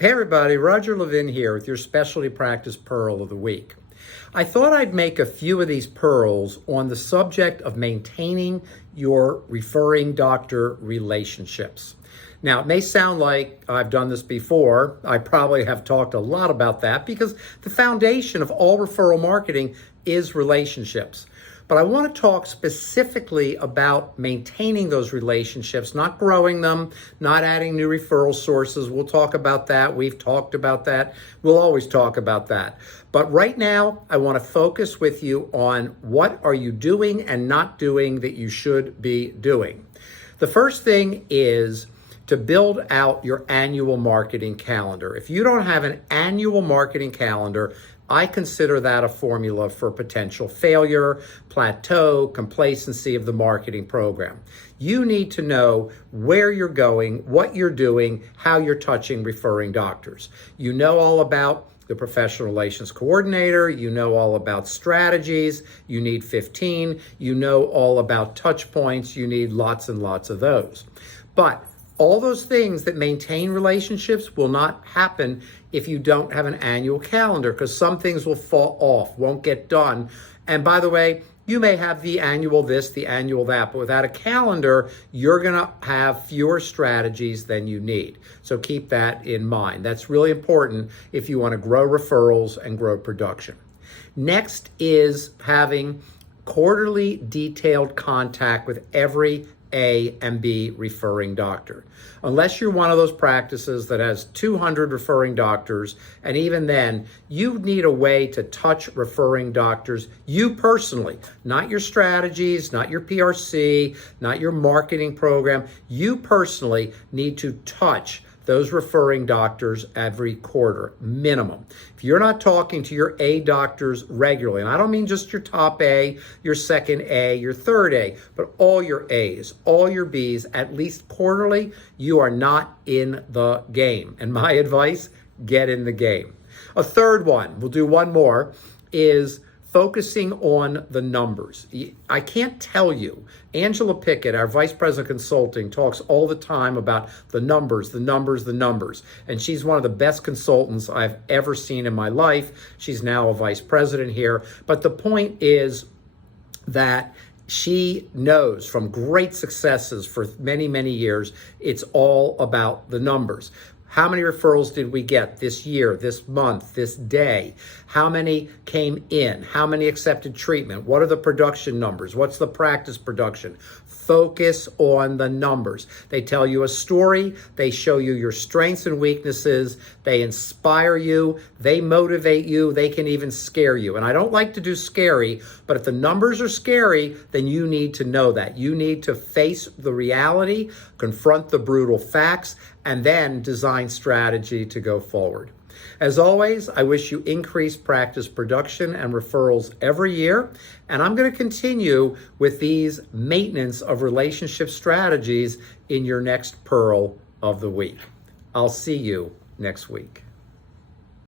Hey everybody, Roger Levin here with your Specialty Practice Pearl of the Week. I thought I'd make a few of these pearls on the subject of maintaining your referring doctor relationships. Now, it may sound like I've done this before. I probably have talked a lot about that because the foundation of all referral marketing is relationships. But I want to talk specifically about maintaining those relationships, not growing them, not adding new referral sources. We'll talk about that. We've talked about that. We'll always talk about that. But right now, I want to focus with you on what are you doing and not doing that you should be doing. The first thing is to build out your annual marketing calendar. If you don't have an annual marketing calendar, I consider that a formula for potential failure, plateau, complacency of the marketing program. You need to know where you're going, what you're doing, how you're touching referring doctors. You know all about the professional relations coordinator, you know all about strategies, you need 15, you know all about touch points, you need lots and lots of those. But all those things that maintain relationships will not happen if you don't have an annual calendar, because some things will fall off, won't get done. And by the way, you may have the annual this, the annual that, but without a calendar, you're gonna have fewer strategies than you need. So keep that in mind. That's really important if you wanna grow referrals and grow production. Next is having quarterly detailed contact with every A and B referring doctor. Unless you're one of those practices that has 200 referring doctors, and even then, you need a way to touch referring doctors, you personally, not your strategies, not your PRC, not your marketing program. You personally need to touch those referring doctors every quarter, minimum. If you're not talking to your A doctors regularly, and I don't mean just your top A, your second A, your third A, but all your A's, all your B's, at least quarterly, you are not in the game. And my advice, get in the game. A third one, we'll do one more, is focusing on the numbers. I can't tell you. Angela Pickett, our Vice President of Consulting, talks all the time about the numbers, the numbers, the numbers. And she's one of the best consultants I've ever seen in my life. She's now a Vice President here. But the point is that she knows from great successes for many, many years, it's all about the numbers. How many referrals did we get this year, this month, this day? How many came in? How many accepted treatment? What are the production numbers? What's the practice production? Focus on the numbers. They tell you a story. They show you your strengths and weaknesses. They inspire you. They motivate you. They can even scare you. And I don't like to do scary, but if the numbers are scary, then you need to know that. You need to face the reality, confront the brutal facts, and then design strategy to go forward. As always, I wish you increased practice production and referrals every year. And I'm going to continue with these maintenance of relationship strategies in your next Pearl of the Week. I'll see you next week.